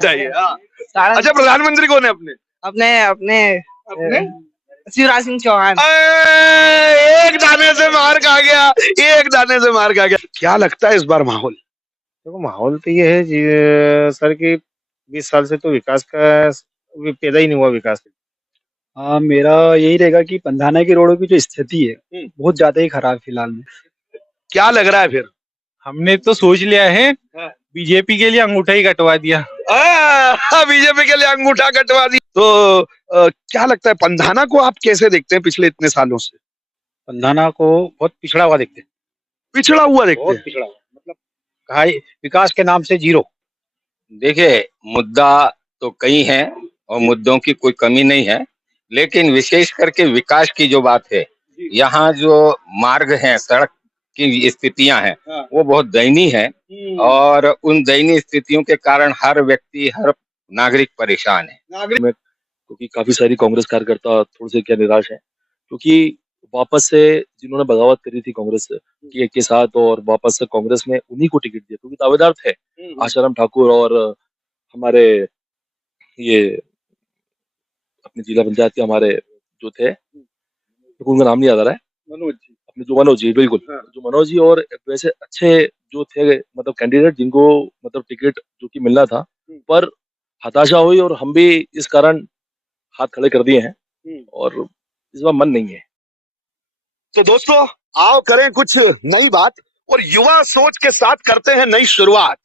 चाहिए। हाँ। सारा अच्छा, प्रधानमंत्री कौन है अपने? अपने अपने अपने शिवराज सिंह चौहान। एक दाने से मार खा गया, एक दाने से मार खा गया। क्या लगता है इस बार माहौल? देखो माहौल तो ये है सर कि 20 साल से तो विकास का पैदा ही नहीं हुआ विकास। हाँ, मेरा यही रहेगा कि पंधाना की रोडों की जो स्थिति है बहुत ज्यादा ही खराब फिलहाल में। क्या लग रहा है फिर? हमने तो सोच लिया है बीजेपी के लिए अंगूठा ही कटवा दिया। बीजेपी के लिए अंगूठा कटवा दी। तो क्या लगता है पंधाना को आप कैसे देखते हैं पिछले इतने सालों से? पंधाना को बहुत पिछड़ा हुआ देखते हैं, पिछड़ा हुआ देखते बहुत हैं। पिछड़ा हुआ, मतलब कहा विकास के नाम से जीरो। देखिए, मुद्दा तो कई हैं और मुद्दों की कोई कमी नहीं है, लेकिन विशेष करके विकास की जो बात है, यहाँ जो मार्ग हैं, सड़क की स्थितियां हैं, वो बहुत दयनीय है और उन दयनीय स्थितियों के कारण हर व्यक्ति, हर नागरिक परेशान है। क्योंकि काफी सारी कांग्रेस कार्यकर्ता थोड़े से क्या निराश हैं, क्योंकि वापस से जिन्होंने बगावत करी थी कांग्रेस के साथ और वापस से कांग्रेस में उन्हीं को टिकट दिया, क्योंकि दावेदार थे आशाराम ठाकुर और हमारे ये अपने जिला पंचायत के हमारे जो थे, उनका नाम नहीं याद आ रहा है, मनोज जी। अपने जो मनोज जी, बिल्कुल जो मनोज जी और वैसे अच्छे जो थे मतलब कैंडिडेट जिनको मतलब टिकट जो कि मिलना था, पर हताशा हुई और हम भी इस कारण हाथ खड़े कर दिए हैं और इस बार मन नहीं है। तो दोस्तों आओ करें कुछ नई बात और युवा सोच के साथ करते हैं नई शुरुआत।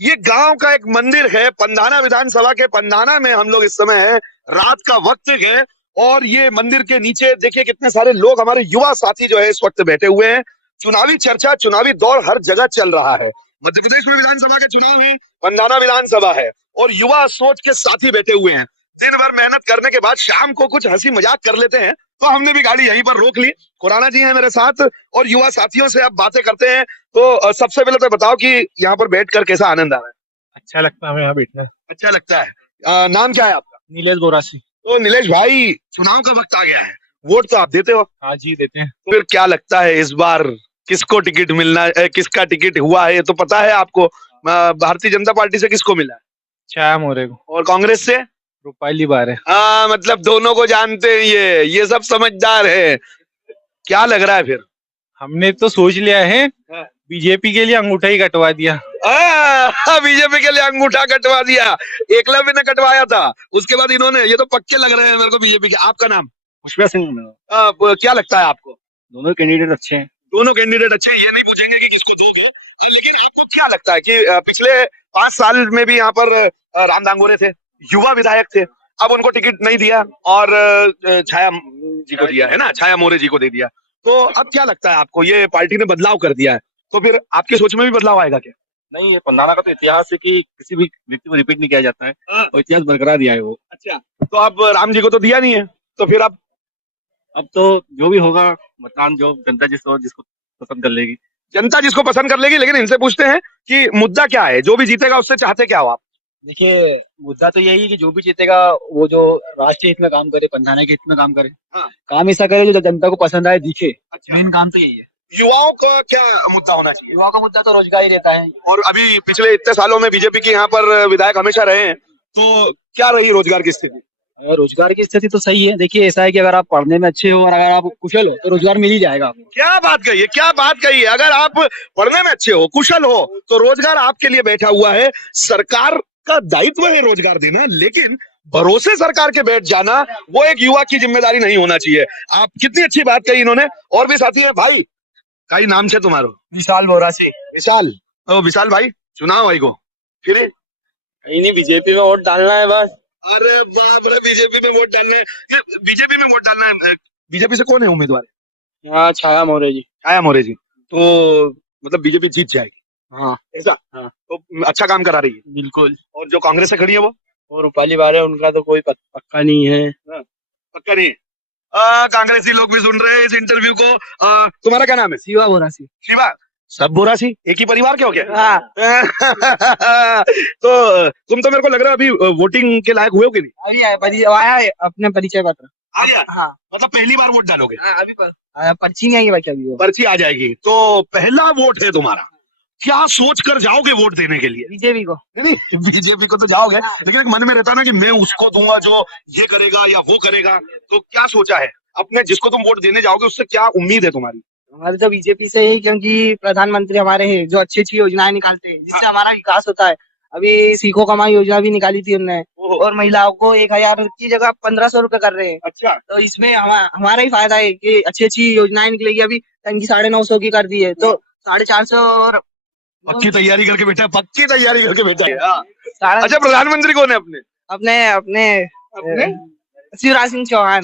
ये गांव का एक मंदिर है, पंधाना विधानसभा के पंधाना में हम लोग इस समय हैं, रात का वक्त है और ये मंदिर के नीचे देखिए कितने सारे लोग हमारे युवा साथी जो है इस वक्त बैठे हुए हैं। चुनावी चर्चा, चुनावी दौर हर जगह चल रहा है। मध्य प्रदेश में विधानसभा के चुनाव है, पंधाना विधानसभा है और युवा सोच के साथी बैठे हुए हैं। दिन भर मेहनत करने के बाद शाम को कुछ हंसी मजाक कर लेते हैं, तो हमने भी गाड़ी यहीं पर रोक ली। खुराना जी हैं मेरे साथ और युवा साथियों से अब बातें करते हैं। तो सबसे पहले तो बताओ कि यहाँ पर बैठकर कैसा आनंद आ रहा है? अच्छा लगता है हमें यहाँ बैठना है। अच्छा लगता है। नाम क्या है आपका? नीलेश बोरासी। तो नीलेश भाई, चुनाव का वक्त आ गया है, वोट तो आप देते हो? हाँ जी, देते हैं। तो फिर क्या लगता है इस बार किसको टिकट मिलना, किसका टिकट हुआ है ये तो पता है आपको? भारतीय जनता पार्टी से किसको मिला है? छाया मोरे को। और कांग्रेस से? रूपाली बार है। हाँ, मतलब दोनों को जानते हैं, ये सब समझदार है। क्या लग रहा है फिर? हमने तो सोच लिया है बीजेपी के लिए अंगूठा ही कटवा दिया। बीजेपी के लिए अंगूठा कटवा दिया। एकलव्य ने कटवाया था, उसके बाद इन्होंने, ये तो पक्के लग रहे हैं मेरे को बीजेपी के। आपका नाम? पुष्पा सिंह। क्या लगता है आपको? दोनों कैंडिडेट अच्छे हैं। दोनों कैंडिडेट अच्छे हैं, ये नहीं पूछेंगे कि किसको दोगे, लेकिन आपको क्या लगता है कि पिछले 5 साल में भी यहाँ पर राम दांगोरे थे, युवा विधायक थे, अब उनको टिकट नहीं दिया और छाया जी को दिया है ना, छाया मोरे जी को दे दिया। तो अब क्या लगता है आपको, ये पार्टी ने बदलाव कर दिया है, तो फिर आपकी सोच में भी बदलाव आएगा क्या? नहीं, ये पंधाना का तो इतिहास है कि किसी भी व्यक्ति को रिपीट नहीं किया जाता है और इतिहास बरकरार दिया है वो। अच्छा, तो अब राम जी को तो दिया नहीं है, तो फिर अब तो जो भी होगा मतदान जो जनता जिसको पसंद कर लेगी। जनता जिसको पसंद कर लेगी। लेकिन इनसे पूछते हैं कि मुद्दा क्या है, जो भी जीतेगा उससे चाहते क्या हो आप? देखिए, मुद्दा तो यही है कि जो भी जीतेगा वो जो राष्ट्रीय हित में काम करे, पंधाना के हित में काम करे। हाँ। काम ऐसा करे जो जनता को पसंद आए, दिखे। अच्छा। मेन काम तो यही है। युवाओं का क्या मुद्दा होना चाहिए? युवाओं का मुद्दा तो रोजगार ही रहता है। और अभी पिछले इतने सालों में बीजेपी के यहाँ पर विधायक हमेशा रहे हैं, तो क्या रही रोजगार की स्थिति? रोजगार की स्थिति तो सही है। देखिए, ऐसा है कि अगर आप पढ़ने में अच्छे हो और अगर आप कुशल हो तो रोजगार मिल ही जाएगा आपको। क्या बात कही है, क्या बात कही है। अगर आप पढ़ने में अच्छे हो, कुशल हो, तो रोजगार आपके लिए बैठा हुआ है। सरकार का दायित्व है रोजगार देना, लेकिन भरोसे सरकार के बैठ जाना वो एक युवा की जिम्मेदारी नहीं होना चाहिए। आप कितनी अच्छी बात कही इन्होंने। और भी साथी है भाई, कई नाम से तुम्हारो? विशाल बोरासी। विशाल, विशाल भाई, चुनाव आई को फिर नहीं, बीजेपी में वोट डालना है बस। अरे बाप रे, बीजेपी में वोट डालना है। ये बीजेपी में वोट डालना है। बीजेपी से कौन है उम्मीदवार? हाँ, छाया मोरे जी। छाया मोरे जी। तो मतलब बीजेपी जीत जाएगी? हाँ। ऐसा? हाँ। तो अच्छा काम करा रही है। बिल्कुल। और जो कांग्रेस से खड़ी है वो रूपाली बार है, उनका तो कोई पक्का नहीं है। पक्का नहीं है। कांग्रेसी लोग भी सुन रहे हैं इस इंटरव्यू को। तुम्हारा क्या नाम है? शिवा बोरासी। शिवा। सब बोरासी एक ही परिवार के हो गया? हाँ। तो तुम तो मेरे को लग रहा है अभी वोटिंग के लायक हुए हो कि नहीं? अभी आया है अपने परिचय पत्र। आ गया? हाँ। मतलब पहली बार वोट डालोगे? अभी पर्ची नहीं आई बाकी अभी वो। पर्ची आ जाएगी तो पहला वोट है तुम्हारा। क्या सोच कर जाओगे वोट देने के लिए? बीजेपी को। नहीं बीजेपी को तो जाओगे, लेकिन एक मन में रहता है ना कि मैं उसको दूंगा जो ये करेगा या वो करेगा। तो क्या सोचा है अपने, जिसको तुम वोट देने जाओगे उससे क्या उम्मीद है तुम्हारी? हमारी तो बीजेपी से ही, क्योंकि प्रधानमंत्री हमारे हैं जो अच्छी अच्छी योजनाएं निकालते हैं जिससे हमारा विकास होता है। अभी सीखो कमाई योजना भी निकाली थी उन्होंने, और महिलाओं को 1000 की जगह 1500 रुपए कर रहे हैं। अच्छा, तो इसमें हमारा ही फायदा है कि अच्छी अच्छी योजनाएं निकलेगी। अभी टंकी 950 की कर दी है, तो 450 और पक्की तैयारी करके बैठा है, पक्की तैयारी करके बैठा है। हाँ। साढ़े- अच्छा, प्रधानमंत्री कौन है अपने? अपने अपने अपने शिवराज सिंह चौहान।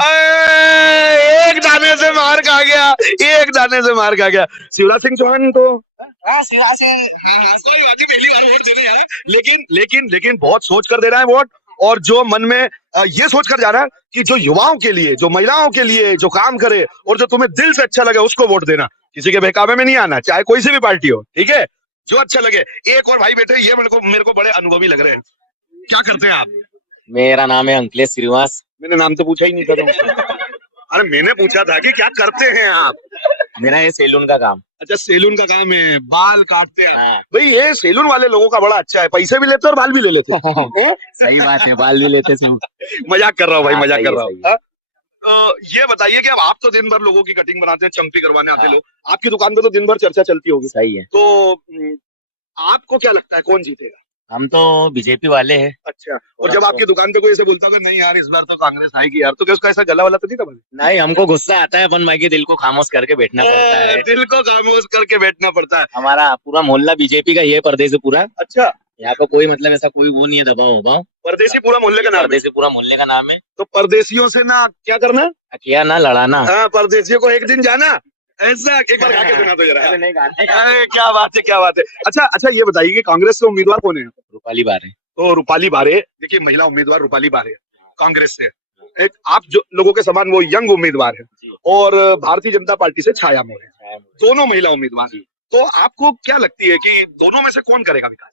एक दाने से मार खा गया, एक दाने से मार खा गया। शिवराज सिंह चौहान तो शिवराज सिंह। हाँ, कोई बात नहीं, पहली बार वोट दे रहे हैं, लेकिन बहुत सोच कर दे रहा है वोट। और जो मन में ये सोच कर जा रहा है कि जो युवाओं के लिए, जो महिलाओं के लिए जो काम करे और जो तुम्हें दिल से अच्छा लगे उसको वोट देना। किसी के बहकावे में नहीं आना, चाहे कोई सी भी पार्टी हो, ठीक है? जो अच्छा लगे। एक और भाई बेटे, ये मेरे को बड़े अनुभवी लग रहे हैं। क्या करते हैं आप? मेरा नाम है अंकलेश श्रीवास। मैंने नाम तो पूछा ही नहीं था तुमसे। अरे मैंने पूछा था कि क्या करते हैं आप? मेरा ये सैलून का काम। अच्छा, सैलून का काम है, बाल काटते हैं। हाँ। भाई ये सैलून वाले लोगों का बड़ा अच्छा है, पैसे भी लेते और बाल भी ले लेते। सही बात है, बाल भी लेते से। मजाक कर रहा हूँ भाई, हाँ, मजाक सही कर है, रहा हूँ। सही है। हाँ? ये बताइए कि अब आप तो दिन भर लोगों की कटिंग बनाते हैं, चंपी करवाने आते हाँ। लोग, आपकी दुकान पे तो दिन भर चर्चा चलती होगी। सही है। तो आपको क्या लगता है कौन जीतेगा? हम तो बीजेपी वाले हैं। अच्छा, और जब आपकी दुकान पे कोई ऐसे बोलता होगा नहीं यार इस बार तो कांग्रेस आएगी यार, तो क्या उसका ऐसा गला वाला तो नहीं था? नहीं, हमको गुस्सा आता है, अपन भाई के दिल को खामोश करके बैठना पड़ता है। दिल को खामोश करके बैठना पड़ता है। हमारा पूरा मोहल्ला बीजेपी का ही है, परदेसी पूरा। अच्छा, यहाँ पे कोई मतलब ऐसा कोई वो नहीं है, दबाव उबाव। परदेसी पूरा मोहल्ले का नाम है। परदेसी पूरा मोहल्ले का नाम है। तो परदेसियों से ना क्या करना, किया ना लड़ाना। हाँ, परदेसियों को एक दिन जाना, ऐसा एक बार गा के सुना तो जरा। ऐसे नहीं गाने। अरे क्या बात है, क्या बात है। अच्छा, ये बताइए कि कांग्रेस से उम्मीदवार कौन है? रूपाली बार है। तो रूपाली बारे, देखिए महिला उम्मीदवार रूपाली बारे कांग्रेस से। एक आप जो लोगों के समान वो यंग उम्मीदवार है, और भारतीय जनता पार्टी से छाया मोरे, दोनों महिला उम्मीदवार। तो आपको क्या लगती है कि दोनों में से कौन करेगा विकास?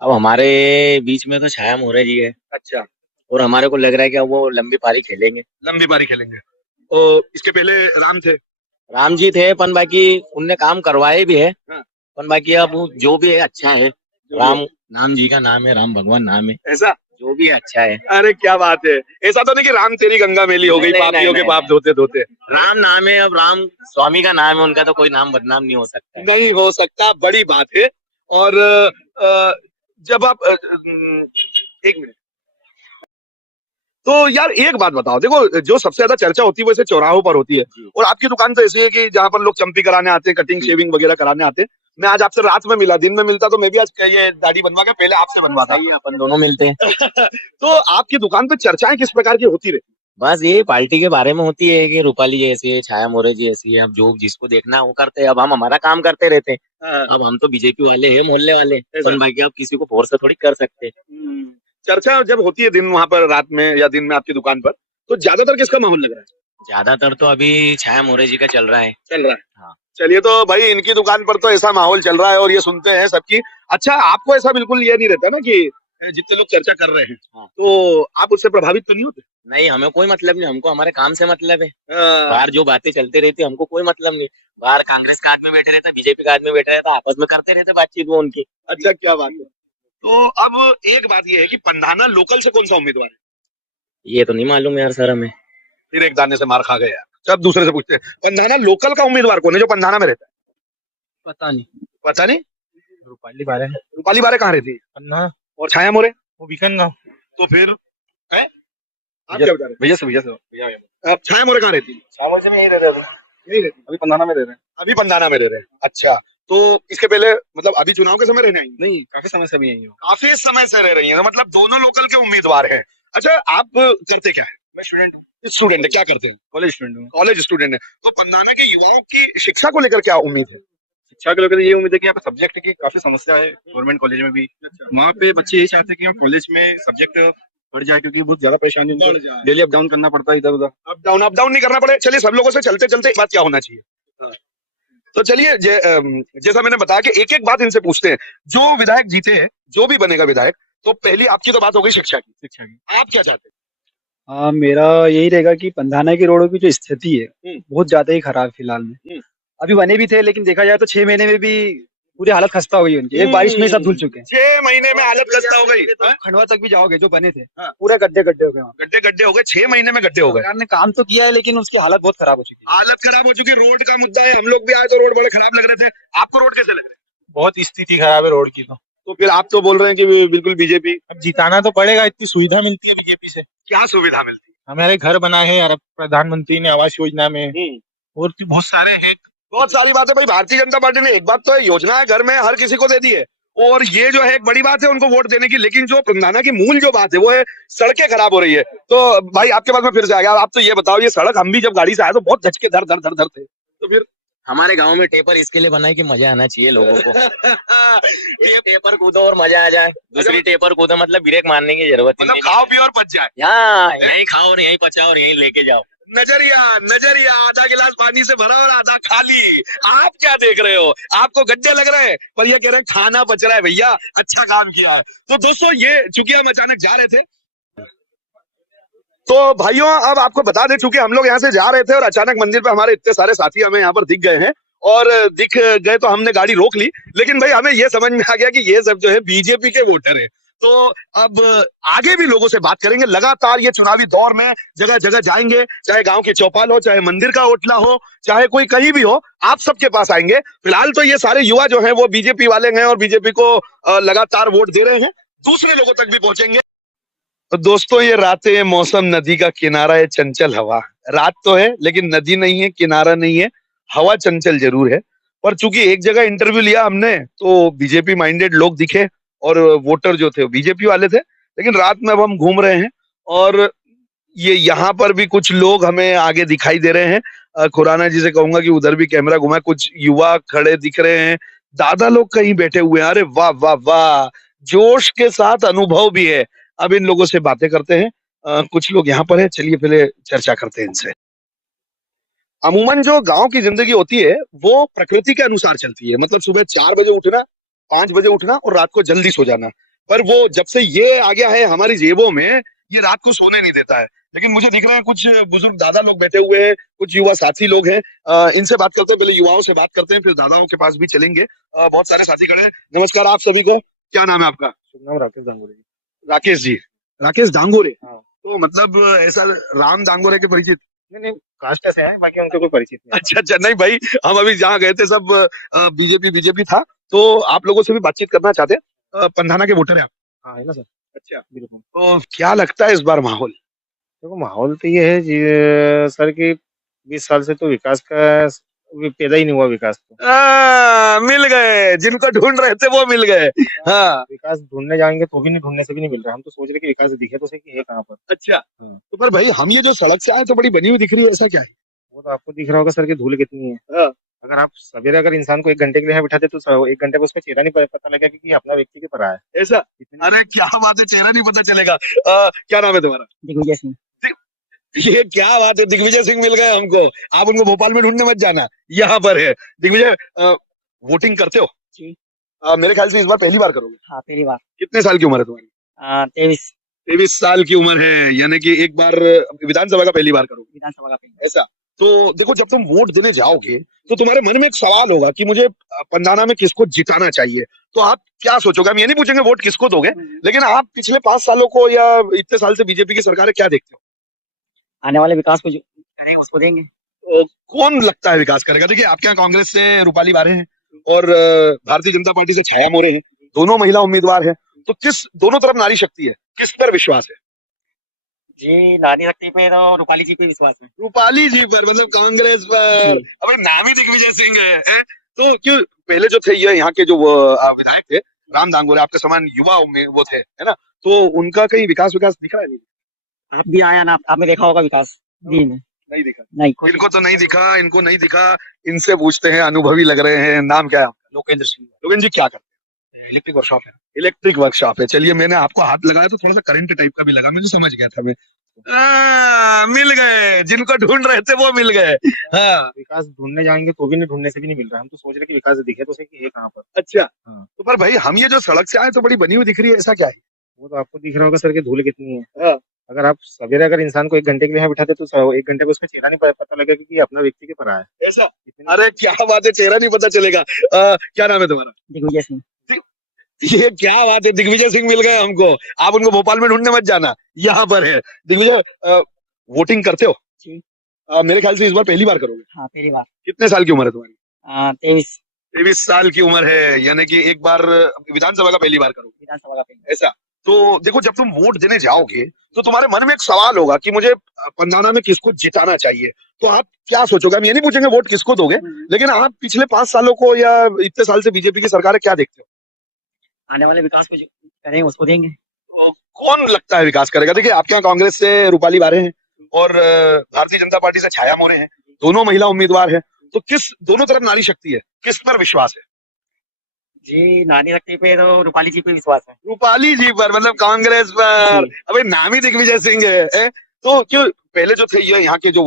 अब हमारे बीच में तो छाया मोरे जी है। अच्छा, और हमारे को लग रहा है कि अब वो लंबी पारी खेलेंगे। लंबी पारी खेलेंगे। और इसके पहले राम थे। राम जी थे, पन बाकी उनने काम करवाए भी है। हाँ। पन बाकी अब जो भी है अच्छा है। राम जी का नाम है, राम भगवान नाम है, ऐसा जो भी है अच्छा है। अरे क्या बात है। ऐसा तो नहीं कि राम तेरी गंगा मेली हो गई, नहीं, पापियों के नहीं, पाप धोते धोते। राम नाम है, अब राम स्वामी का नाम है, उनका तो कोई नाम बदनाम नहीं हो सकता है। नहीं हो सकता, बड़ी बात है। और जब आप एक मिनट, तो यार एक बात बताओ, देखो जो सबसे ज्यादा चर्चा होती है वो ऐसे चौराहों पर होती है, और आपकी दुकान तो ऐसी है कि जहाँ पर लोग चंपी कराने आते हैं, कटिंग शेविंग वगैरह कराने आते हैं। मैं आज आपसे रात में मिला, दिन में मिलता तो मैं भी आज ये दाढ़ी बनवा के पहले आपसे बनवाता। सही है, अपन दोनों मिलते हैं। तो आपकी दुकान पे चर्चाएं किस प्रकार की होती रहती? बस ये पार्टी के बारे में होती है कि रूपाली जी ऐसी है, छाया मोरे जी ऐसी है। अब जो जिसको देखना है वो करते हैं, अब हम हमारा काम करते रहते हैं। अब हम तो बीजेपी वाले हैं, मोहल्ले वाले, अपन बाकी अब किसी को फोर्स थोड़ी कर सकते। चर्चा जब होती है दिन वहां पर, रात में या दिन में आपकी दुकान पर, तो ज्यादातर किसका माहौल लग रहा है? ज्यादातर तो अभी छाया मोरे जी का चल रहा है। हाँ। चलिए, तो भाई इनकी दुकान पर तो ऐसा माहौल चल रहा है और ये सुनते हैं सबकी। अच्छा, आपको ऐसा बिल्कुल ये नहीं रहता ना कि जितने लोग चर्चा कर रहे हैं, हाँ। तो आप उससे प्रभावित तो नहीं होते? नहीं, हमें कोई मतलब नहीं, हमको हमारे काम से मतलब है। बाहर जो बातें चलती रहती है हमको कोई मतलब नहीं। बाहर कांग्रेस का आदमी बैठे रहता, बीजेपी का आदमी बैठे रहता, आपस में करते रहते बातचीत वो उनकी। अच्छा, क्या बात है। तो अब एक बात ये है कि पंधाना लोकल से कौन सा उम्मीदवार है? ये तो नहीं मालूम यार सर हमें। फिर एक दाने से मार खा गए यार। अब दूसरे से पूछते हैं, पंधाना लोकल का उम्मीदवार कौन है जो पंधाना में रहता है? पता नहीं। पता नहीं। रूपाली बारे। रूपाली बारे कहाँ रहती है? पन्ना। और छाया मोरे? वो बीकन गाँव। तो फिर है? आप क्या बता रहे हैं? भैया अब छाया मोरे कहाँ रहती है? छाया मोरे में यही रह रहे नहीं रहती, अभी पंधाना में रह रहे हैं। अभी पंधाना में रह रहे हैं। अच्छा, तो इसके पहले मतलब अभी चुनाव के समय रहने आई? नहीं, काफी समय से भी यही हूँ। काफी समय से रह रही है, तो मतलब दोनों लोकल के उम्मीदवार हैं। अच्छा, आप करते क्या है? मैं स्टूडेंट हूँ, स्टूडेंट है, क्या करते हैं? कॉलेज स्टूडेंट हूँ। कॉलेज स्टूडेंट है। तो पंधाना के युवाओं की शिक्षा को लेकर क्या उम्मीद है? शिक्षा को लेकर ये उम्मीद है कि यहाँ पे सब्जेक्ट की काफी समस्या है, गवर्नमेंट कॉलेज में भी। वहाँ पे बच्चे यही चाहते हैं कि हम कॉलेज में सब्जेक्ट बढ़ जाए, क्योंकि बहुत ज्यादा परेशानी है, डेली अप डाउन करना पड़ता है इधर उधर। अप डाउन नहीं करना पड़े। चलिए, सब लोगों से चलते चलते एक बात क्या होना चाहिए। तो चलिए, जैसा मैंने बताया कि एक एक बात इनसे पूछते हैं। जो विधायक जीते हैं, जो भी बनेगा विधायक, तो पहली आपकी तो बात हो गई शिक्षा की। आप क्या चाहते हैं? मेरा यही रहेगा कि पंधाना की रोडों की जो स्थिति है बहुत ज्यादा ही खराब फिलहाल में। अभी बने भी थे, लेकिन देखा जाए तो 6 महीने में भी पूरी हालत खस्ता हो गई उनकी, एक बारिश में ही सब धुल चुके हैं। 6 महीने में हालत खस्ता हो गई। तो खंडवा तक भी जाओगे जो बने थे, हाँ। पूरे गड्ढे गड्ढे हो गए वहाँ। गड्ढे गड्ढे हो गए, 6 महीने में गड्ढे हो गए। सरकार ने काम तो किया है लेकिन उसकी हालत बहुत खराब हो चुकी है। हालत खराब हो चुकी, रोड का मुद्दा है। हम लोग भी आए तो रोड बड़े खराब लग रहे थे। आपको रोड कैसे लग रहे हैं? बहुत स्थिति खराब है रोड की। तो फिर आप तो बोल रहे हैं कि बिल्कुल बीजेपी। अब जिताना तो पड़ेगा, इतनी सुविधा मिलती है बीजेपी से। क्या सुविधा मिलती हमारे घर बनाए हैं और प्रधानमंत्री ने आवास योजना में, है? और भी बहुत सारे हैं। बहुत सारी बातें भाई। भारतीय जनता पार्टी ने एक बात तो है, योजना है घर में हर किसी को दे दी है, और ये जो है एक बड़ी बात है उनको वोट देने की। लेकिन जो पंधाना की मूल जो बात है वो है सड़कें खराब हो रही है। तो भाई आपके पास में फिर से आ गया। आप तो ये बताओ, ये सड़क हम भी जब गाड़ी से आए तो बहुत धचके धर धर धर धर थे, तो फिर हमारे गांव में टेपर इसके लिए बनाए कि मजा आना चाहिए लोगों को। ये टेपर कूदो और मजा आ जाए, दूसरी टेपर कूदो मतलब ब्रेक मारने की जरूरत ही मतलब नहीं। खाओ पियो और बच जाए। यहाँ यहीं खाओ और यहीं पचाओ और यहीं लेके जाओ। नजरिया नजरिया, आधा गिलास पानी से भरा और आधा खाली। आप क्या देख रहे हो? आपको गड्ढे लग रहे हैं, पर ये कह रहे हैं खाना बच रहा है। भैया अच्छा काम किया है। तो दोस्तों, ये चूंकि हम अचानक जा रहे थे, तो भाइयों अब आपको बता दें, चूंकि हम लोग यहाँ से जा रहे थे और अचानक मंदिर पे हमारे इतने सारे साथी हमें यहाँ पर दिख गए हैं, और दिख गए तो हमने गाड़ी रोक ली। लेकिन भाई हमें ये समझ में आ गया कि ये सब जो है बीजेपी के वोटर है। तो अब आगे भी लोगों से बात करेंगे। लगातार ये चुनावी दौर में जगह जगह जाएंगे, चाहे गांव की चौपाल हो, चाहे मंदिर का ओटला हो, चाहे कोई कहीं भी हो, आप सबके पास आएंगे। फिलहाल तो ये सारे युवा जो हैं वो बीजेपी वाले हैं और बीजेपी को लगातार वोट दे रहे हैं। दूसरे लोगों तक भी पहुंचेंगे। तो दोस्तों, ये रातें, मौसम, नदी का किनारा है, चंचल हवा। रात तो है लेकिन नदी नहीं है, किनारा नहीं है, हवा चंचल जरूर है। पर चूंकि एक जगह इंटरव्यू लिया हमने तो बीजेपी माइंडेड लोग दिखे और वोटर जो थे वो बीजेपी वाले थे। लेकिन रात में अब हम घूम रहे हैं और ये यहाँ पर भी कुछ लोग हमें आगे दिखाई दे रहे हैं। खुराना जी से कहूंगा कि उधर भी कैमरा घुमाए, कुछ युवा खड़े दिख रहे हैं, दादा लोग कहीं बैठे हुए हैं। अरे वाह वाह वाह, जोश के साथ अनुभव भी है। अब इन लोगों से बातें करते हैं। कुछ लोग यहाँ पर है, चलिए पहले चर्चा करते हैं इनसे। अमूमन जो गांव की जिंदगी होती है वो प्रकृति के अनुसार चलती है। मतलब सुबह 4 बजे उठना, 5 बजे उठना और रात को जल्दी सो जाना। पर वो जब से ये आ गया है हमारी जेबों में, ये रात को सोने नहीं देता है। लेकिन मुझे दिख रहा है कुछ बुजुर्ग दादा लोग बैठे हुए हैं, कुछ युवा साथी लोग हैं। इनसे बात करते हैं, पहले युवाओं से बात करते हैं, फिर दादाओं के पास भी चलेंगे। बहुत सारे साथी खड़े हैं। नमस्कार आप सभी को। क्या नाम है आपका? नाम राकेश दांगोरे। राकेश जी। राकेश दांगोरे। हाँ। तो मतलब ऐसा राम दांगोरे के परिचित? नहीं, कास्ट से है, बाकी उनसे कोई परिचित नहीं। अच्छा अच्छा, नहीं भाई, हम अभी जहाँ गए थे सब बीजेपी था, तो आप लोगों से भी बातचीत करना चाहते हैं। पंधाना के वोटर है आप? हाँ है ना सर। अच्छा, बिल्कुल। तो क्या लगता है इस बार माहौल? देखो माहौल तो ये है जी, सर की 20 साल से तो विकास का पैदा ही नहीं हुआ। विकास तो मिल गए, जिनको ढूंढ रहे थे वो मिल गए। हाँ, विकास ढूंढने जाएंगे तो भी नहीं, ढूंढने से भी नहीं मिल रहा। हम तो सोच रहे कि विकास दिखे तो सही कि है कहाँ पर। अच्छा। हाँ। तो पर भाई हम ये जो सड़क से आए तो बड़ी बनी हुई दिख रही है, ऐसा क्या है? वो तो आपको दिख रहा होगा सर की धूल कितनी है। हाँ। अगर आप सवेरे अगर इंसान को 1 घंटे के लिए यहाँ बिठाते तो 1 घंटे को उसका चेहरा नहीं पता लगेगा कि अपना व्यक्ति के पर आया है। ऐसा? अरे क्या बात है, चेहरा नहीं पता चलेगा। क्या नाम है तुम्हारा? दिग्विजय सिंह। ये क्या बात है, दिग्विजय सिंह मिल गए हमको। आप उनको भोपाल में ढूंढने मत जाना, यहाँ पर है। दिग्विजय, वोटिंग करते हो? जी। मेरे ख्याल से इस बार पहली बार करोगे। हाँ, पहली बार। कितने साल की उम्र है तुम्हारी? 23 23 साल की उम्र है, यानी कि एक बार विधानसभा का पहली बार करोगे। विधानसभा का पहली। ऐसा? तो देखो, जब तुम वोट देने जाओगे तो तुम्हारे मन में एक सवाल होगा कि मुझे पंधाना में किसको जिताना चाहिए। तो आप क्या सोचोगे? हम ये नहीं पूछेंगे वोट किसको दोगे, लेकिन आप पिछले 5 सालों को या इतने साल से बीजेपी की सरकार है, क्या देखते हो? आने वाले विकास को जो करेंगे उसको देंगे। कौन लगता है विकास करेगा? देखिए, आपके यहाँ कांग्रेस से रूपाली वारे हैं और भारतीय जनता पार्टी से छाया मोरे हैं, दोनों महिला उम्मीदवार हैं। तो किस, दोनों तरफ नारी शक्ति है, किस पर विश्वास है? जी, नारी शक्ति पे तो रूपाली जी पे विश्वास है। रूपाली जी पर, मतलब कांग्रेस पर। अब नाम ही दिग्विजय सिंह है? तो क्यों, पहले जो थे ये यहाँ के जो विधायक थे राम दांगोरे, आपके समान युवा में वो थे, है ना? तो उनका कहीं विकास दिख रहा है? नहीं, आप भी आया ना, आपने देखा होगा विकास जी में? नहीं दिखा। नहीं, इनको तो नहीं दिखा, इनको नहीं दिखा। इनसे पूछते हैं, अनुभवी लग रहे हैं। नाम क्या है आपका? लोकेंद्र सिंह। लोकेंद्र जी, क्या करते हैं? इलेक्ट्रिक वर्कशॉप है। इलेक्ट्रिक वर्कशॉप है। चलिए, मैंने आपको हाथ लगाया तो थोड़ा सा करंट टाइप का भी लगा, मुझे समझ गया था मैं। मिल गए, जिनको ढूंढ रहे थे वो मिल गए। हाँ। विकास ढूंढने जाएंगे तो भी नहीं, ढूंढने से भी नहीं मिल रहा। हम तो सोच रहे कि विकास दिखे तो सही कि है कहाँ पर। अच्छा। हाँ। तो पर भाई हम ये जो सड़क से आए तो बड़ी बनी हुई दिख रही है, ऐसा क्या है? वो तो आपको दिख रहा होगा सर की धूल कितनी है। हाँ। अगर आप सवेरे अगर इंसान को 1 घंटे के लिए यहाँ बिठाते तो 1 घंटे में उसका चेहरा नहीं पता लगेगा कि ये अपना व्यक्ति के परा है। ऐसा? अरे क्या बात है, चेहरा नहीं पता चलेगा। क्या नाम है तुम्हारा? दिग्विजय सिंह। ये क्या बात है, दिग्विजय सिंह मिल गए हमको। आप उनको भोपाल में ढूंढने मत जाना, यहाँ पर है दिग्विजय। वोटिंग करते हो? जी। मेरे ख्याल से इस बार पहली बार करोगे। हाँ, पहली बार। कितने साल की उम्र है तुम्हारी? 23। 23 साल की उम्र है, यानी कि एक बार विधानसभा का पहली बार करोगे। विधानसभा का पहली। ऐसा? तो देखो, जब तुम वोट देने जाओगे तो तुम्हारे मन में एक सवाल होगा कि मुझे पंधाना में किसको जिताना चाहिए। तो आप क्या सोचोगे? हम ये नहीं पूछेंगे वोट किसको दोगे, लेकिन आप पिछले 5 सालों को या इतने साल से बीजेपी की सरकार है, क्या देखते हो? आने वाले विकास को जो करें उसको देंगे। तो कौन लगता है विकास करेगा? देखिए, आपके यहाँ कांग्रेस से रूपाली बारे हैं और भारतीय जनता पार्टी से छाया मोरे हैं, दोनों महिला उम्मीदवार हैं। तो किस, दोनों तरफ नारी शक्ति है, किस पर विश्वास है? जी, नानी शक्ति पे तो रूपाली जी पे विश्वास है। रूपाली जी पर, मतलब कांग्रेस पर? अबे नाम ही दिग्विजय सिंह है। तो क्यों, पहले जो थे ये यहाँ के जो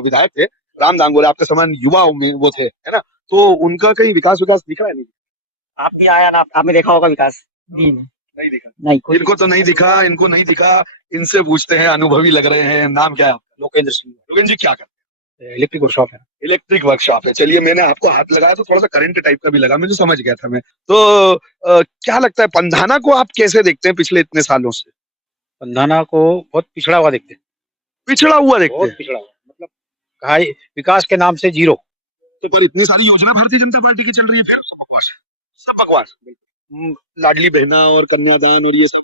विधायक थे राम दांगोरे, आपके समान युवा वो थे, है ना? तो उनका कहीं विकास दिख रहा है? नहीं, आप भी आया ना, आपने देखा होगा विकास? नहीं दिखा। नहीं, इनको तो नहीं दिखा, इनको नहीं दिखा। इनसे पूछते हैं, अनुभवी लग रहे हैं। नाम क्या है आपका? लोकेंद्र सिंह। लोकेंद्र जी, क्या करते हैं? इलेक्ट्रिक वर्कशॉप है। इलेक्ट्रिक वर्कशॉप है। चलिए, मैंने आपको हाथ लगाया तो थोड़ा सा करंट टाइप का भी लगा, मुझे समझ गया था मैं। तो क्या लगता है, पंधाना को आप कैसे देखते हैं पिछले इतने सालों से? पंधाना को बहुत पिछड़ा हुआ देखते हैं। पिछड़ा हुआ देखते बहुत हैं? पिछड़ा हुआ, मतलब कहा विकास के नाम से जीरो। तो पर इतनी सारी योजना भारतीय जनता पार्टी की चल रही है, फिर सब बकवास है, सब बकवास। लाडली बहना और कन्यादान और ये सब।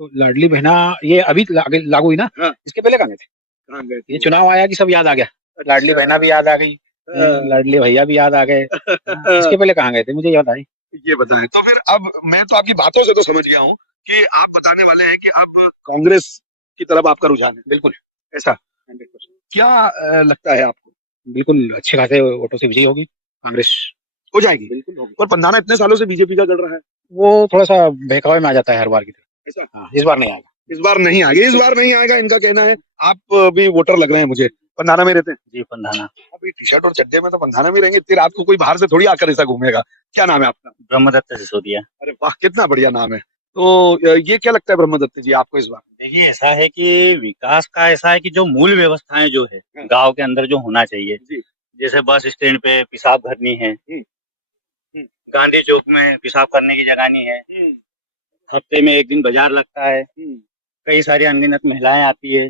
तो लाडली बहना ये अभी लागू हुई ना। हाँ। इसके पहले कहाँ गए थे? कहाँ गए थे? ये चुनाव आया कि सब याद आ गया। लाडली बहना भी याद आ गई, लाडली भैया भी याद आ गए। इसके पहले कहाँ गए थे, मुझे याद आई। ये बताएं। तो फिर अब मैं तो आपकी बातों से तो समझ गया हूँ कि आप बताने वाले हैं कि आप कांग्रेस की तरफ आपका रुझान है। बिल्कुल ऐसा? 100%। क्या लगता है आपको? बिल्कुल अच्छे खासे वोटों से विजयी होगी कांग्रेस। हो जाएगी? बिल्कुल होगी। पर पंधाना इतने सालों से बीजेपी का चल रहा है। वो थोड़ा सा बहकावे में आ जाता है हर बार की तरह। ऐसा? हाँ, इस बार नहीं आएगा। इस बार नहीं आएगा, इस बार नहीं आएगा, इनका कहना है। आप भी वोटर लग रहे हैं मुझे, पंधाना में रहते हैं? जी, पंधाना। अभी टी शर्ट और चड्डे में तो पंधाना में रहेंगे, फिर आपको कोई बाहर से थोड़ी आकर ऐसा घूमेगा। क्या नाम है आपका? ब्रह्मदत्त सिसोदिया। अरे वाह, कितना बढ़िया नाम है। तो ये क्या लगता है ब्रह्मदत्त जी आपको इस बार? देखिए, ऐसा है कि विकास का ऐसा है कि जो मूल व्यवस्थाएं जो है गांव के अंदर जो होना चाहिए, जैसे बस स्टैंड पे पेशाब भरनी है, गांधी चौक में पेशाब करने की जगह नहीं है, हफ्ते में 1 दिन बाजार लगता है, कई सारी अनगिनत महिलाएं आती है,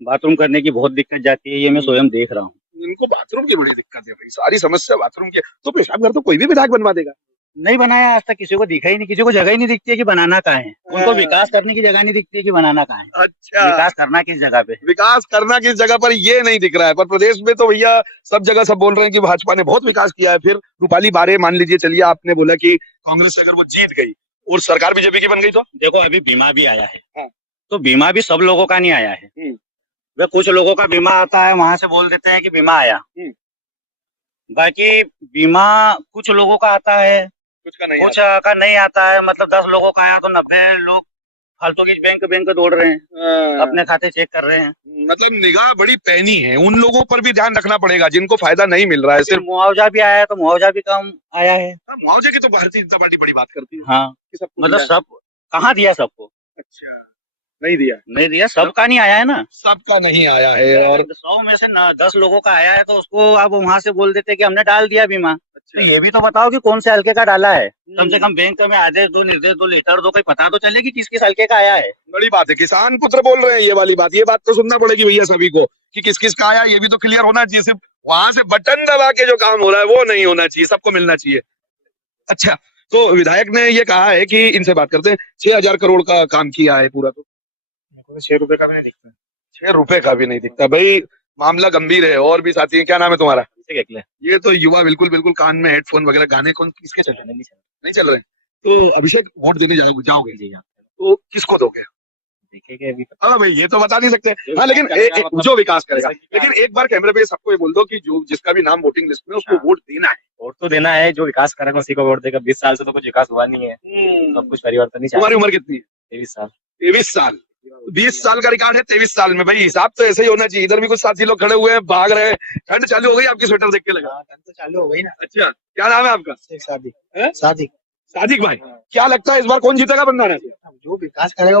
बाथरूम करने की बहुत दिक्कत जाती है, ये मैं स्वयं देख रहा हूँ। इनको बाथरूम की बड़ी दिक्कत है भाई, सारी समस्या बाथरूम की है। तो पेशाब घर तो कोई भी विधायक बनवा देगा। नहीं बनाया आज तक, किसी को दिखा ही नहीं, किसी को जगह ही नहीं दिखती है कि बनाना कहाँ है, उनको विकास करने की जगह नहीं दिखती है कि बनाना कहाँ है। अच्छा, विकास करना किस जगह पे है? विकास करना किस जगह पर, ये नहीं दिख रहा है। पर प्रदेश में तो भैया सब जगह सब बोल रहे हैं कि भाजपा ने बहुत विकास किया है। फिर रूपाली बारे मान लीजिए, चलिए आपने बोला कि कांग्रेस अगर वो जीत गई और सरकार बीजेपी की बन गई तो? देखो, अभी बीमा भी आया है। हाँ। तो बीमा भी सब लोगों का नहीं आया है। वे कुछ लोगों का बीमा आता है, वहां से बोल देते हैं कि बीमा आया। बाकी बीमा कुछ लोगों का आता है, कुछ का नहीं आता है। मतलब 10 लोगों का आया तो 90 लोग फालतू की बैंक दौड़ रहे हैं, अपने खाते चेक कर रहे हैं। मतलब निगाह बड़ी पैनी है, उन लोगों पर भी ध्यान रखना पड़ेगा जिनको फायदा नहीं मिल रहा है। सिर्फ मुआवजा भी आया है तो मुआवजा भी कम आया है। मुआवजे की तो भारतीय जनता पार्टी बड़ी बात करती है। हाँ, मतलब सब कहाँ दिया सबको? अच्छा, नहीं दिया, सबका नहीं आया है ना, सबका नहीं आया है। और 100 में से 10 लोगों का आया है तो उसको आप वहां से बोल देते कि हमने डाल दिया बीमा। तो ये भी तो बताओ कि कौन से हल्के का डाला है। कम से कम बैंक में आदेश दो, निर्देश दो, लेटर दो, कोई पता तो चले कि किस हल्के का आया है। बड़ी बात है, किसान पुत्र बोल रहे हैं ये वाली बात। ये बात तो सुनना पड़ेगी भैया सभी को कि किस का आया, ये भी तो क्लियर होना चाहिए। सिर्फ वहां से बटन दबा के जो काम हो रहा है वो नहीं होना चाहिए, सबको मिलना चाहिए। अच्छा, तो विधायक ने ये कहा है कि इनसे बात करते हैं, 6000 करोड़ का काम किया है पूरा। तो 6 रुपए का भी नहीं दिखता। 6 रुपए का भी नहीं दिखता भाई, मामला गंभीर है। और भी साथी हैं, क्या नाम है तुम्हारा? ये तो युवा बिल्कुल कान में हेडफोन वगैरह, गाने कौन किसके चल रहे? नहीं चल रहे। तो अभिषेक, वोट देने जाओगे तो किसको दोगे? देखेंगे अभी। हाँ भाई, ये तो बता नहीं सकते। हाँ, लेकिन जो विकास करेगा। लेकिन एक बार कैमरे पे सबको ये बोल दो कि जो जिसका भी नाम वोटिंग लिस्ट में, उसको वोट देना है। वोट तो देना है, जो विकास करेगा उसी को वोट देगा। 20 साल से तो कुछ विकास हुआ नहीं है, सब कुछ परिवर्तन नहीं। तुम्हारी उम्र कितनी है? 23 साल। 23 साल, 20 साल का रिकॉर्ड है 23 साल में। भाई हिसाब तो ऐसे ही होना चाहिए। इधर भी कुछ साथी लोग खड़े हुए हैं, भाग रहे हैं। ठंड चालू हो गई आपकी, स्वेटर देख के लगा। ठंड तो चालू हो गई ना। अच्छा, क्या नाम है आपका? सादिक भाई, क्या लगता है इस बार कौन जीतेगा पंधाना से? जो विकास करेगा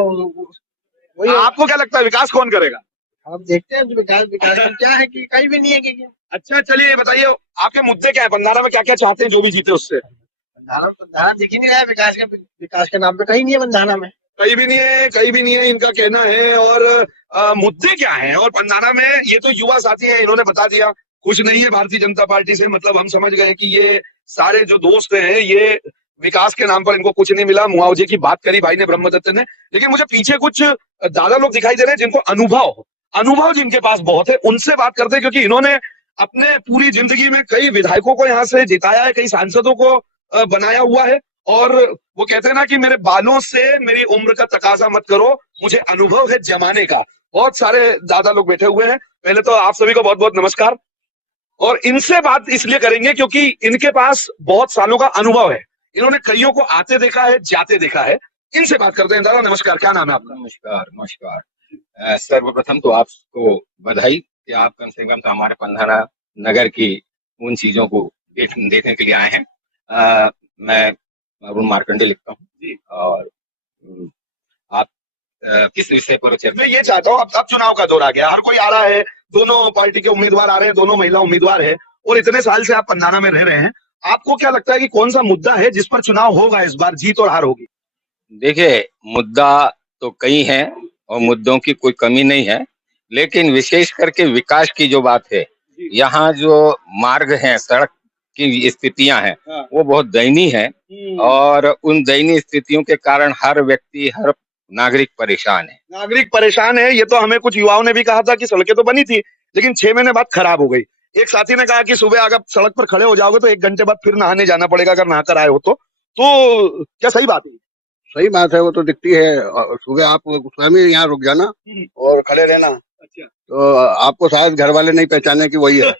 वही आपको क्या लगता है विकास कौन करेगा? अब देखते हैं विकास विकास में क्या है कि कहीं भी नहीं है कि अच्छा चलिए ये बताइए आपके मुद्दे क्या है पंधारा में, क्या क्या चाहते हैं जो भी जीते उससे? बंधारा दिख ही नहीं रहा है विकास के नाम पे कहीं नहीं है बंधारा में। कहीं भी नहीं है, कहीं भी नहीं है इनका कहना है। और मुद्दे क्या हैं? और पंधारा में ये तो युवा साथी है, इन्होंने बता दिया कुछ नहीं है भारतीय जनता पार्टी से। मतलब हम समझ गए कि ये सारे जो दोस्त हैं ये विकास के नाम पर इनको कुछ नहीं मिला। मुआवजे की बात करी भाई ने ब्रह्मदत्त ने, लेकिन मुझे पीछे कुछ दादा लोग दिखाई दे रहे हैं जिनको अनुभव जिनके पास बहुत है। उनसे बात करते हैं क्योंकि इन्होंने अपने पूरी जिंदगी में कई विधायकों को यहाँ से जिताया है, कई सांसदों को बनाया हुआ है। और वो कहते हैं ना कि मेरे बालों से मेरी उम्र का तकाजा मत करो, मुझे अनुभव है जमाने का। बहुत सारे दादा लोग बैठे हुए हैं। पहले तो आप सभी को बहुत बहुत नमस्कार। और इनसे बात इसलिए करेंगे क्योंकि इनके पास बहुत सालों का अनुभव है, इन्होंने कईयों को आते देखा है, जाते देखा है। इनसे बात करते हैं। दादा नमस्कार, क्या नाम है आपका? नमस्कार नमस्कार। सर्वप्रथम तो आपको बधाई कि आप कम से कम तो हमारे पंधारा नगर की उन चीजों को देखने के लिए आए हैं। मैं अरुण मार्कंडे लिखता हूँ और आप किस विषय पर चर्चा? मैं ये चाहता हूँ, अब चुनाव का दौर आ गया, हर कोई आ रहा है, दोनों पार्टी के उम्मीदवार आ रहे हैं, दोनों महिला उम्मीदवार है और इतने साल से आप पंधारा में रह रहे हैं। आपको क्या लगता है कि कौन सा मुद्दा है जिस पर चुनाव होगा इस बार, जीत और हार होगी? देखिए मुद्दा तो कई हैं और मुद्दों की कोई कमी नहीं है, लेकिन विशेष करके विकास की जो बात है, यहाँ जो मार्ग हैं, सड़क की स्थितियां हैं, वो बहुत दयनीय है और उन दयनीय स्थितियों के कारण हर व्यक्ति, हर नागरिक परेशान है। नागरिक परेशान है। ये तो हमें कुछ युवाओं ने भी कहा था कि सड़कें तो बनी थी लेकिन 6 महीने बाद खराब हो गई। एक साथी ने कहा कि सुबह अगर सड़क पर खड़े हो जाओगे तो 1 घंटे बाद फिर नहाने जाना पड़ेगा अगर नहाकर आए हो तो क्या सही बात है? सही बात है, वो तो दिखती है। सुबह आप स्वयं ही यहाँ रुक जाना और खड़े रहना। अच्छा। तो आपको शायद घर वाले नहीं पहचाने कि वही है।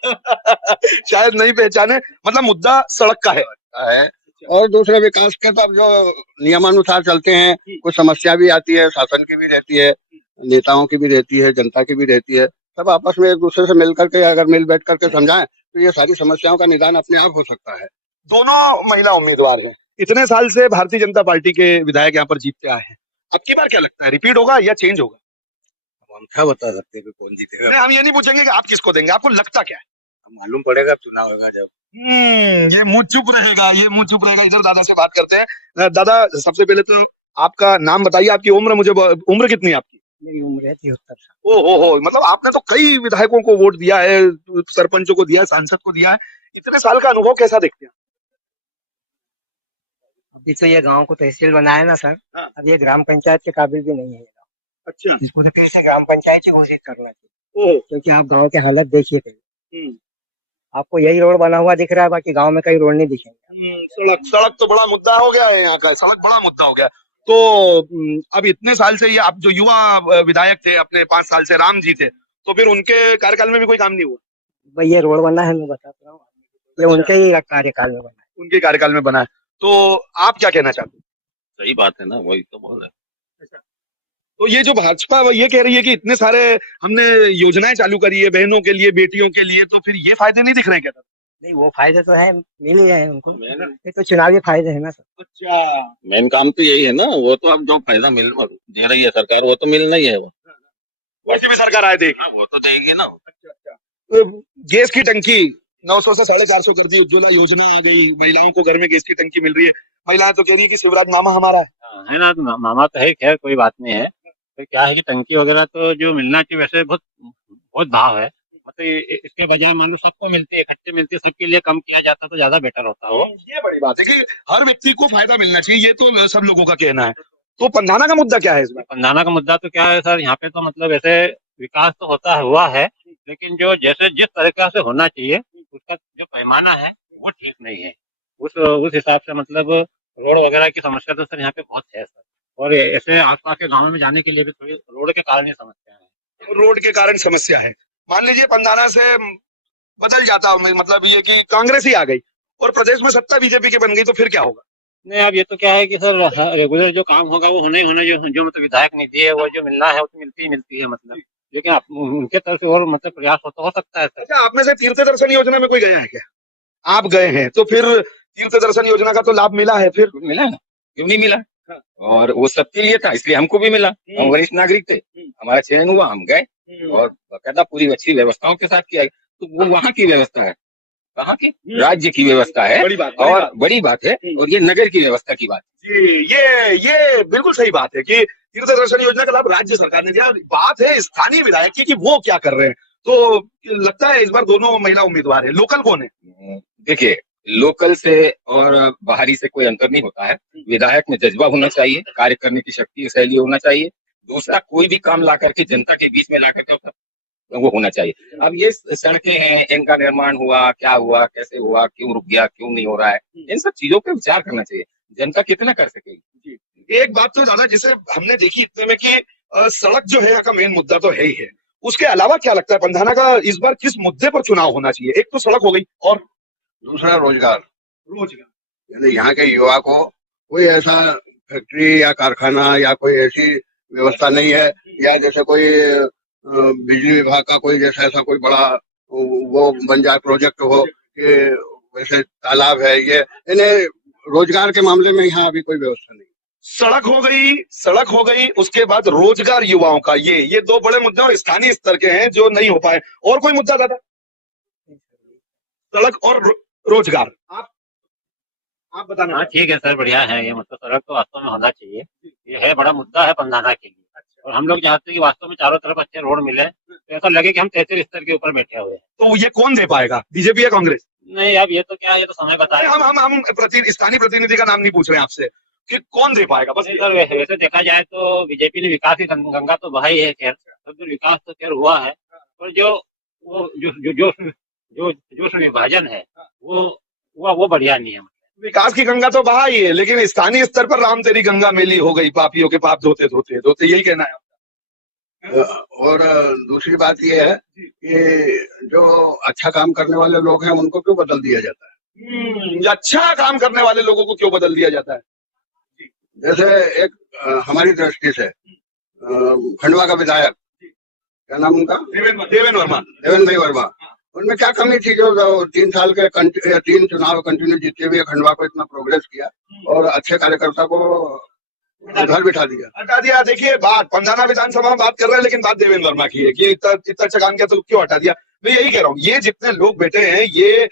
शायद नहीं पहचाने। मतलब मुद्दा सड़क का है। और दूसरे विकास के तो अब जो नियमानुसार चलते हैं, कुछ समस्या भी आती है, शासन की भी रहती है, नेताओं की भी रहती है, जनता की भी रहती है। सब आपस में एक दूसरे से मिल करके अगर मिल बैठ करके समझाएं तो ये सारी समस्याओं का निदान अपने आप हो सकता है। दोनों महिला उम्मीदवार हैं, इतने साल से भारतीय जनता पार्टी के विधायक यहाँ पर जीतते आए हैं। अब की बार क्या लगता है, रिपीट होगा या चेंज होगा? हम क्या बता सकते हैं कि कौन जीतेगा? नहीं, हम ये नहीं पूछेंगे कि आप किसको देंगे, आपको लगता क्या है? मालूम पड़ेगा चुनाव होगा जब। ये मुंह चुप रहेगा, ये मुंह चुप रहेगा। इधर दादा से बात करते हैं। दादा सबसे पहले तो आपका नाम बताइए, आपकी उम्र, मुझे उम्र कितनी है आपकी? मेरी उम्र है 73 साल। ओ मतलब आपने तो कई विधायकों को वोट दिया है, सरपंचों को दिया है, सांसद को दिया है। इतने साल का अनुभव कैसा देखते हैं? अभी तो ये गांव को तहसील बनाया ना सर, अब ये ग्राम पंचायत के काबिल भी नहीं है। अच्छा। इसको तो फिर से ग्राम पंचायत ही घोषित करना चाहिए, क्योंकि आप गांव के हालत देखिए कहीं। आपको यही रोड बना हुआ दिख रहा है, बाकी गांव में कई रोड नहीं दिखेंगे। सड़क तो बड़ा मुद्दा हो गया है यहाँ का, सड़क बड़ा मुद्दा हो गया। तो अब इतने साल से ये आप जो युवा विधायक थे, अपने 5 साल से राम जी थे, तो फिर उनके कार्यकाल में भी कोई काम नहीं हुआ? भाई ये रोड बना है, मैं बताता हूँ, ये उनके ही कार्यकाल में बना है। उनके कार्यकाल में बना है। तो आप क्या कहना चाहते हैं? सही बात है ना, वही तो बोल रहे हैं। तो ये जो भाजपा ये कह रही है कि इतने सारे हमने योजनाएं चालू करी है बहनों के लिए, बेटियों के लिए, तो फिर ये फायदे नहीं दिख रहे क्या? नहीं, वो फायदे तो है, मिल ही है उनको, ये तो चुनावी फायदे है ना सर। अच्छा। मेन काम तो यही है ना, वो तो अब जो फायदा दे रही है सरकार वो तो मिलना ही है। वो वैसे भी सरकार आए देगी, वो तो देगी ना। तो गैस की टंकी 900 से 450 कर दी, उज्ज्वला योजना आ गई, महिलाओं को घर में गैस की टंकी मिल रही है। महिलाएं तो कह रही है कि शिवराज मामा हमारा है ना, तो मामा तो है, खैर कोई बात नहीं है। तो क्या है कि टंकी वगैरह तो जो मिलना चाहिए वैसे बहुत भाव है, मतलब इसके बजाय मान लो सबको मिलती है, इकट्ठे मिलती है, सबके लिए कम किया जाता तो ज्यादा बेटर होता हो। ये बड़ी बात है कि हर व्यक्ति को फायदा मिलना चाहिए, ये तो सब लोगों का कहना है। तो पंधाना का मुद्दा क्या है इसमें? पंधाना का मुद्दा तो क्या है सर, यहाँ पे तो मतलब ऐसे विकास तो हुआ है, लेकिन जो जिस तरीका से होना चाहिए उसका जो पैमाना है वो ठीक नहीं है। उस हिसाब से मतलब रोड वगैरह की समस्या तो सर यहाँ पे बहुत है सर, और ऐसे आसपास के गाँव में जाने के लिए भी थोड़ी रोड के कारण ही समस्या है। रोड के कारण समस्या है। मान लीजिए पंधाना से बदल जाता, मतलब ये कि कांग्रेस ही आ गई और प्रदेश में सत्ता बीजेपी की बन गई, तो फिर क्या होगा? नहीं, अब ये तो क्या है कि सर रेगुलर जो काम होगा वो होना ही होना, जो मतलब विधायक निधि है वो जो मिलना है वो तो मिलती है मतलब, लेकिन उनके तरफ से और मतलब प्रयास हो सकता है सर। अच्छा, आप में से तीर्थ दर्शन योजना में कोई गया है क्या? आप गए हैं तो फिर तीर्थ दर्शन योजना का तो लाभ मिला है? फिर मिला ना, क्यों नहीं मिला? और वो सबके लिए था, इसलिए हमको भी मिला। हम वरिष्ठ नागरिक थे, हमारा चयन हुआ, हम गए और बकायदा पूरी अच्छी व्यवस्थाओं के साथ किया। तो वो वहाँ की व्यवस्था है, कहाँ की, राज्य की व्यवस्था है। बड़ी बात, और बड़ी बात है, और ये नगर की व्यवस्था की बात जी, ये बिल्कुल सही बात है कि तीर्थ दर्शन योजना का लाभ राज्य सरकार ने दिया। बात है स्थानीय विधायक की कि वो क्या कर रहे हैं। तो लगता है इस बार दोनों महिला उम्मीदवार है। लोकल कौन है? देखिए, लोकल से और बाहरी से कोई अंतर नहीं होता है। विधायक में जज्बा होना चाहिए, कार्य करने की शक्ति शैली होना चाहिए। दूसरा, कोई भी काम ला करके जनता के बीच में ला करके वो होना चाहिए। अब ये सड़कें हैं, इनका निर्माण हुआ, क्या हुआ, कैसे हुआ, क्यों रुक गया, क्यों नहीं हो रहा है, इन सब चीजों पे विचार करना चाहिए। जनता कितना कर सकेगी। एक बात तो दादा जिसे हमने देखी इतने में कि सड़क जो है यहाँ का मेन मुद्दा तो है ही है। उसके अलावा क्या लगता है पंधाना का इस बार किस मुद्दे पर चुनाव होना चाहिए? एक तो सड़क हो गई और दूसरा रोजगार। रोजगार। यानी यहाँ के युवा को कोई ऐसा फैक्ट्री या कारखाना या कोई ऐसी व्यवस्था नहीं है, या जैसे कोई बिजली विभाग का कोई जैसा ऐसा कोई बड़ा वो बन जाए प्रोजेक्ट हो कि वैसे तालाब है, ये इन्हें रोजगार के मामले में यहाँ अभी कोई व्यवस्था नहीं। सड़क हो गई, उसके बाद रोजगार युवाओं का, ये दो बड़े मुद्दे और स्थानीय स्तर के हैं जो नहीं हो पाए। और कोई मुद्दा दादा? सड़क और रोजगार, आप बताना। हाँ ठीक है सर, बढ़िया है ये। मतलब सड़क तो वास्तव में होना चाहिए, ये है बड़ा मुद्दा है पंधाना के लिए। और हम लोग चाहते हैं कि वास्तव में चारों तरफ अच्छे रोड मिले, तो ऐसा लगे कि हम 33 स्तर के ऊपर बैठे हुए हैं। तो ये कौन दे पाएगा, बीजेपी या कांग्रेस? नहीं, अब ये तो क्या, ये तो समय बताएगा। हम स्थानीय प्रतिनिधि का नाम नहीं पूछ रहे हैं आपसे कि कौन दे पाएगा, बस। सर वैसे देखा जाए तो बीजेपी ने विकास की गंगा तो बहाई है, खैर सब विकास तो खैर हुआ है, पर जो विभाजन है वो बढ़िया नहीं है। विकास की गंगा तो बहा ही है, लेकिन स्थानीय स्तर पर राम तेरी गंगा मेली हो गई, पापियों के पाप धोते धोते धोते, यही कहना है। और दूसरी बात ये है कि जो अच्छा काम करने वाले लोग हैं उनको क्यों बदल दिया जाता है? अच्छा काम करने वाले लोगों को क्यों बदल दिया जाता है? जैसे एक हमारी दृष्टि से खंडवा का विधायक, क्या नाम उनका? देवेन भाई वर्मा। उनमें क्या कमी थी जो 3 साल के 3 चुनाव कंटिन्यू जीते हुए खंडवा को इतना प्रोग्रेस किया और अच्छे कार्यकर्ता को घर बिठा दिया, हटा दिया? देखिए, बात पंधाना विधानसभा में बात कर रहे हैं, लेकिन बात देवेंद्र वर्मा की है कि इतना अच्छा काम किया तो क्यों हटा दिया। मैं यही कह रहा हूँ, ये जितने लोग बैठे हैं ये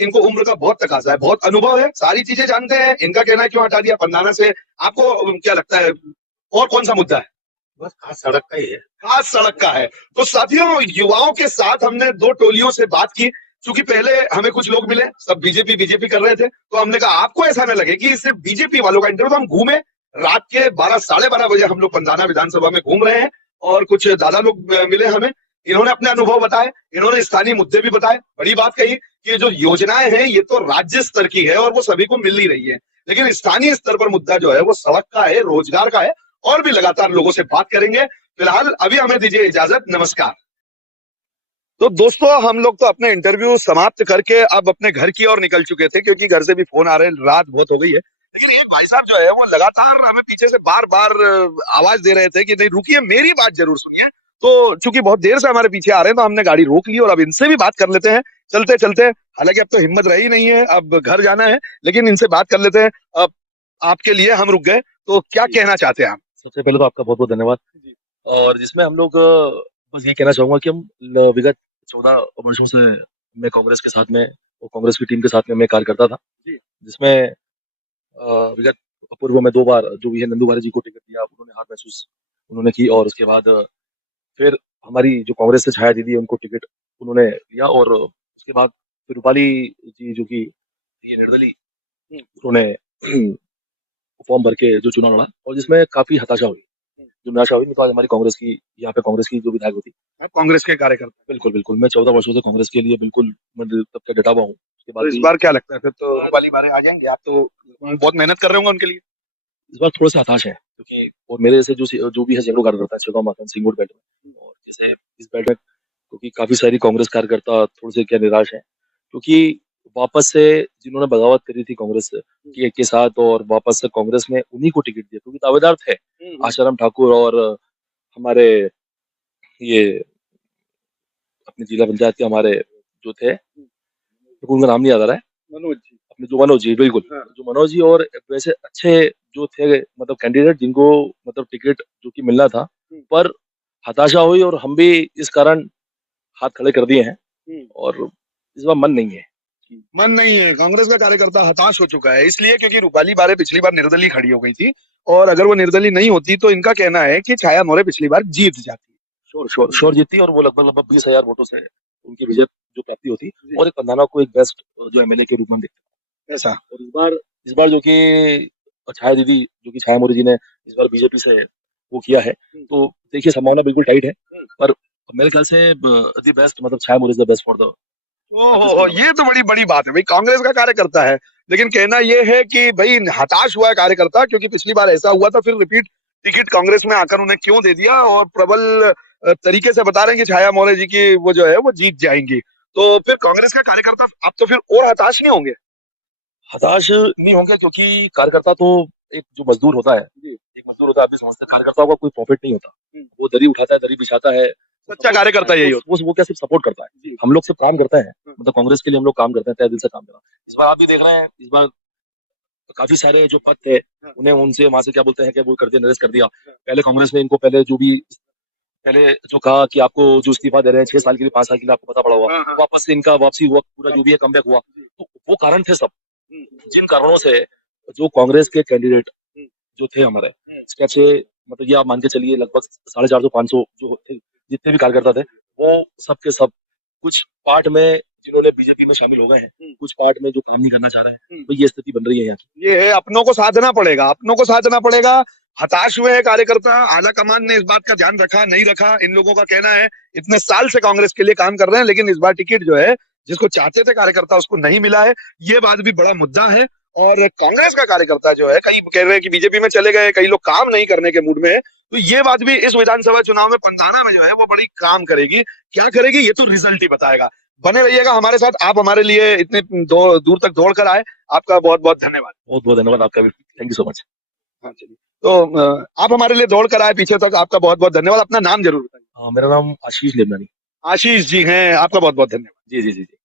इनको उम्र का बहुत तकाजा है, बहुत अनुभव है, सारी चीजें जानते हैं। इनका कहना है क्यों हटा दिया पंधाना से। आपको क्या लगता है और कौन सा मुद्दा है? बस खास सड़क का ही है। खास सड़क का है। तो साथियों, युवाओं के साथ हमने 2 टोलियों से बात की। क्योंकि पहले हमें कुछ लोग मिले, सब बीजेपी कर रहे थे, तो हमने कहा आपको ऐसा न लगे कि सिर्फ बीजेपी वालों का इंटरव्यू। हम घूमे, रात के 12 साढ़े 12 बजे हम लोग पंधाना विधानसभा में घूम रहे हैं और कुछ दादा लोग मिले हमें। इन्होंने अपने अनुभव बताए, इन्होंने स्थानीय मुद्दे भी बताए। बड़ी बात कही कि जो योजनाएं हैं ये तो राज्य स्तर की है और वो सभी को मिल ही रही है, लेकिन स्थानीय स्तर पर मुद्दा जो है वो सड़क का है, रोजगार का है। और भी लगातार लोगों से बात करेंगे। फिलहाल अभी हमें दीजिए इजाजत, नमस्कार। तो दोस्तों, हम लोग तो अपने इंटरव्यू समाप्त करके अब अपने घर की ओर निकल चुके थे, क्योंकि घर से भी फोन आ रहे हैं, रात बहुत हो गई है। लेकिन एक भाई साहब जो है वो लगातार हमें पीछे से बार बार आवाज दे रहे थे कि नहीं रुकिए, मेरी बात जरूर सुनिए। तो चूंकि बहुत देर से हमारे पीछे आ रहे हैं तो हमने गाड़ी रोक ली और अब इनसे भी बात कर लेते हैं चलते चलते। हालांकि अब तो हिम्मत रही नहीं है, अब घर जाना है, लेकिन इनसे बात कर लेते हैं। अब आपके लिए हम रुक गए, तो क्या कहना चाहते हैं आप? सबसे पहले तो आपका बहुत बहुत धन्यवाद। और जिसमें हम लोग बस ये कहना चाहूंगा कि हम विगत 14 वर्षों से मैं कांग्रेस के साथ में और कांग्रेस की टीम के साथ में मैं कार्य करता था, जिसमें विगत पूर्व में 2 बार जो भी है नंदू बारी जी को टिकट दिया, उन्होंने हार महसूस उन्होंने की। और उसके बाद फिर हमारी जो कांग्रेस से छाया दीदी उनको टिकट उन्होंने लिया। और उसके बाद फिर रूपाली जी जो कि ये निर्दलीय, उन्होंने फॉर्म भर के जो चुनाव लड़ा और जिसमें काफी हताशा हुई, जो निराशा हुई। तो आज हमारी कांग्रेस की यहाँ पे कांग्रेस की जो विधायक होती, आप कांग्रेस के कार्यकर्ता? बिल्कुल बिल्कुल, मैं 14 वर्षों से कांग्रेस के लिए बिल्कुल मैं तब तक डटा हुआ हूँ। उसके बाद तो इस बार क्या लगता है, फिर तो वाली बारे आ जाएंगे? आप तो बहुत मेहनत कर रहे होंगे उनके लिए। इस बार थोड़ा सा हताश है, क्योंकि और मेरे से जो भी है सैकड़ों कार्यकर्ता है छिड़गांव माखन सिंगुर बेल्ट में। और जैसे इस बेल्ट में क्योंकि काफी सारी कांग्रेस कार्यकर्ता थोड़े से क्या निराश है, क्योंकि वापस से जिन्होंने बगावत करी थी कांग्रेस के साथ और वापस से कांग्रेस में उन्हीं को टिकट दिया, क्योंकि दावेदार थे आशाराम ठाकुर और हमारे ये अपने जिला पंचायत के हमारे जो थे, उनका नाम नहीं याद आ रहा है, जो मनोज जी, बिल्कुल जो मनोज जी और वैसे अच्छे जो थे मतलब कैंडिडेट जिनको मतलब टिकट जो कि मिलना था, पर हताशा हुई और हम भी इस कारण हाथ खड़े कर दिए हैं और इस बार मन नहीं है। मन नहीं है, कांग्रेस का कार्यकर्ता हताश हो चुका है, इसलिए क्योंकि रूपाली बारे पिछली बार निर्दलीय खड़ी हो गई थी और अगर वो निर्दलीय नहीं होती तो इनका कहना है कि छाया मोरे पिछली बार जीत जाती। श्योर जीती और वो लगभग 20,000 वोटों से उनकी विजय जो प्राप्ति होती और एक पंधाना को एक बेस्ट जो एमएलए के रूप में देखते ऐसा और इस बार जो कि छाया दीदी जो कि छाया मोरे जी ने इस बार बीजेपी से वो किया है, तो देखिए संभावना बिल्कुल टाइट है, पर मेरे ख्याल से द बेस्ट मतलब Chhaya More is the best for the. ओहो, ये तो बड़ी बड़ी बात है भाई, कांग्रेस का कार्यकर्ता है लेकिन कहना ये है कि भाई हताश हुआ है कार्यकर्ता क्योंकि पिछली बार ऐसा हुआ था, फिर रिपीट टिकट कांग्रेस में आकर उन्हें क्यों दे दिया और प्रबल तरीके से बता रहे हैं कि छाया मोरे जी की वो जो है वो जीत जाएंगी, तो फिर कांग्रेस का कार्यकर्ता आप तो फिर और हताश नहीं होंगे? हताश नहीं होंगे क्योंकि कार्यकर्ता तो एक जो मजदूर होता है, एक मजदूर होता है, आप भी समझते हैं कार्यकर्ताओं का कोई प्रॉफिट नहीं होता, वो दरी उठाता है, दरी बिछाता है, सच्चा कार्यकर्ता यही होता वो क्या सिर्फ सपोर्ट करता है, हम लोग सिर्फ काम करते हैं, मतलब कांग्रेस के लिए हम लोग काम करते हैं, तहे दिल से काम करना। इस बार आप भी देख रहे हैं, इस बार काफी सारे जो पद थे उन्हें उनसे वहां से क्या बोलते हैं कि वो कर दिया, निरस्त कर दिया। पहले कांग्रेस ने इनको पहले जो कहा कि आपको जो इस्तीफा दे रहे हैं 6 साल के लिए 5 साल के लिए, आपको पता पड़ा होगा, वापस से इनका वापसी हुआ, पूरा जो भी है कमबैक हुआ, तो वो कारण थे सब जिन कारणों से जो कांग्रेस के कैंडिडेट जो थे हमारे स्टेप से, मतलब ये आप मान के चलिए लगभग 450-500 जो थे जितने भी कार्यकर्ता थे वो सब के सब कुछ पार्ट में जिन्होंने बीजेपी में शामिल हो गए हैं, कुछ पार्ट में जो काम नहीं करना चाह रहे हैं, तो ये स्थिति बन रही है यहाँ की। ये है अपनों को साधना पड़ेगा, अपनों को साधना पड़ेगा। हताश हुए हैं कार्यकर्ता, आला कमान ने इस बात का ध्यान रखा नहीं रखा, इन लोगों का कहना है इतने साल से कांग्रेस के लिए काम कर रहे हैं लेकिन इस बार टिकट जो है जिसको चाहते थे कार्यकर्ता उसको नहीं मिला है, ये बात भी बड़ा मुद्दा है। और कांग्रेस का कार्यकर्ता जो है कई कह रहे हैं कि बीजेपी में चले गए, कई लोग काम नहीं करने के मूड में है, तो ये बात भी इस विधानसभा चुनाव में पंधाना में जो है वो बड़ी काम करेगी। क्या करेगी ये तो रिजल्ट ही बताएगा। बने रहिएगा हमारे साथ, आप हमारे लिए इतने दूर तक दौड़ कर आए, आपका बहुत बहुत धन्यवाद। बहुत बहुत धन्यवाद आपका भी, थैंक यू सो मच। हाँ चलिए, तो आप हमारे लिए दौड़ कर आए पीछे तक, आपका बहुत बहुत धन्यवाद। अपना नाम जरूर बताइए। मेरा नाम आशीष लेबनानी। आशीष जी हैं, आपका बहुत बहुत धन्यवाद। जी जी जी जी।